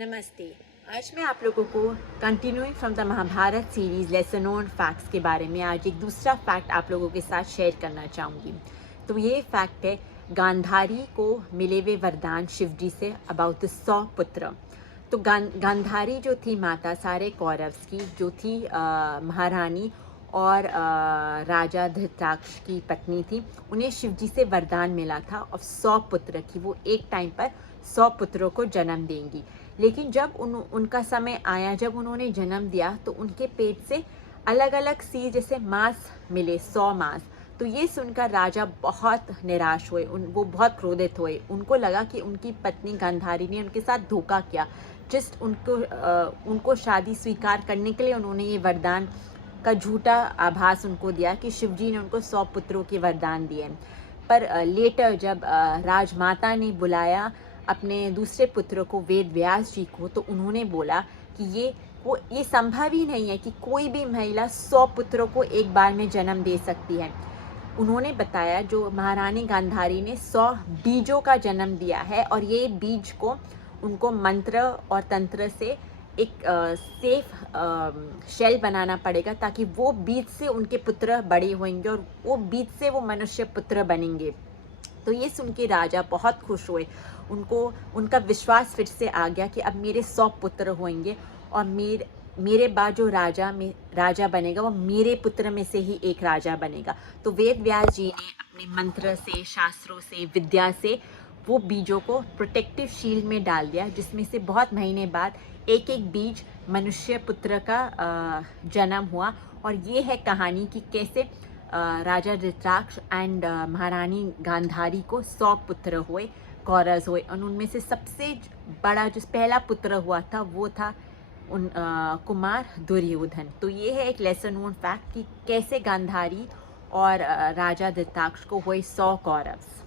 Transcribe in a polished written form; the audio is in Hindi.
नमस्ते। आज मैं आप लोगों को continuing from the Mahabharat series lesson known facts के बारे में आज एक दूसरा फैक्ट आप लोगों के साथ शेयर करना चाहूँगी। तो ये फैक्ट है गांधारी को मिले हुए वरदान शिवजी से अबाउट द 100 पुत्र। तो गांधारी जो थी माता सारे कौरव्स की, जो थी महारानी और राजा धृतराष्ट्र की पत्नी थी। उन्हें शिवजी से वरदान मिला था और 100 पुत्र की वो एक टाइम पर 100 पुत्रों को जन्म देंगी। लेकिन जब उनका समय आया, जब उन्होंने जन्म दिया, तो उनके पेट से अलग अलग सी जैसे मांस मिले, 100 मांस। तो ये सुनकर राजा बहुत निराश हुए, वो बहुत क्रोधित हुए। उनको लगा कि उनकी पत्नी गांधारी ने उनके साथ धोखा किया। जस्ट उनको शादी स्वीकार करने के लिए उन्होंने ये वरदान का झूठा आभास उनको दिया कि शिवजी ने उनको 100 पुत्रों के वरदान दिए। पर लेटर जब राजमाता ने बुलाया अपने दूसरे पुत्र को, वेद व्यास जी को, तो उन्होंने बोला कि ये संभव ही नहीं है कि कोई भी महिला 100 पुत्रों को एक बार में जन्म दे सकती है। उन्होंने बताया जो महारानी गांधारी ने 100 बीजों का जन्म दिया है और ये बीज को उनको मंत्र और तंत्र से एक सेफ शेल बनाना पड़ेगा, ताकि वो बीज से उनके पुत्र बड़े होंगे और वो बीज से वो मनुष्य पुत्र बनेंगे। तो ये सुन के राजा बहुत खुश हुए। उनका विश्वास फिर से आ गया कि अब मेरे 100 पुत्र होंगे और मेरे बाद जो राजा बनेगा वो मेरे पुत्र में से ही एक राजा बनेगा। तो वेद व्यास जी ने अपने मंत्र से, शास्त्रों से, विद्या से वो बीजों को प्रोटेक्टिव शील्ड में डाल दिया, जिसमें से बहुत महीने बाद एक एक बीज मनुष्य पुत्र का जन्म हुआ। और ये है कहानी कि कैसे राजा धृतराष्ट्र एंड महारानी गांधारी को 100 पुत्र हुए, कौरव हुए, और उनमें से सबसे बड़ा जो पहला पुत्र हुआ था वो था कुमार दुर्योधन। तो ये है एक लेसन नोन फैक्ट कि कैसे गांधारी और राजा धृतराष्ट्र को हुए 100 कौरव।